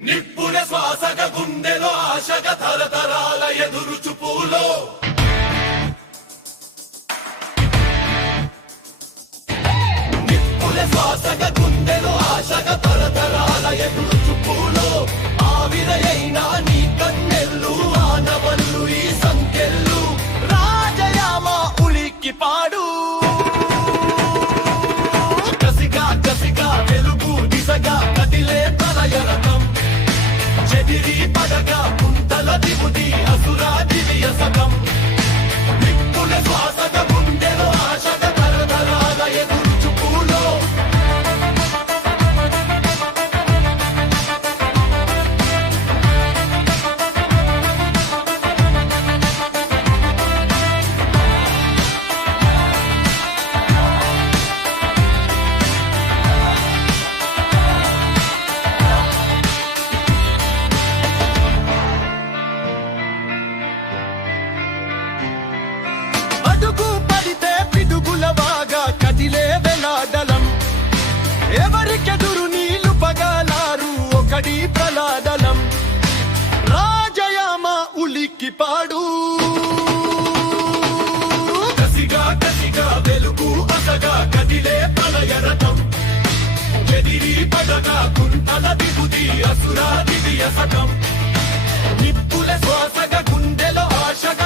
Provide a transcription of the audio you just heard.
నిప్పుల శ్వాసగ గుండెలో ఆశగ తరతరాల ఎదురు చూపులో నిప్పుల శ్వాసగ గుండెలో ఆశగ తరతరాల ఎదురు చూపులో ఆవిరయైనా నీ కన్నెల్లు ఆనవల్లు ఈ సంకెళ్ళు రాజయామ ఉలిక్కి పాడు కసిగా కసిగా వెలుగు దిశగా కదిలే ప్రళయ రథం చెదిరి పడగా కుంతల దిగుది అసురా దివ్య సగం నిప్పుల శ్వాసగ గుండెలో ఆశగ తరతరాల ఎదురు చూపులో అడుగు పడితే పిడుగులవాగా కదిలే వెలాడలం ఎవరికెదురు నీళ్లు పగలారు ఒకడి ప్రలాదలం రాజయామ ఉలిక్కి పాడు కసిగా కసిగా వెలుగు అసగా కదిలే ప్రళయ రథం ఎదిరి పడగా కుంతల దిగుది అసురా దివ్య సగం నిప్పుల శ్వాసగ గుండెలో ఆశగ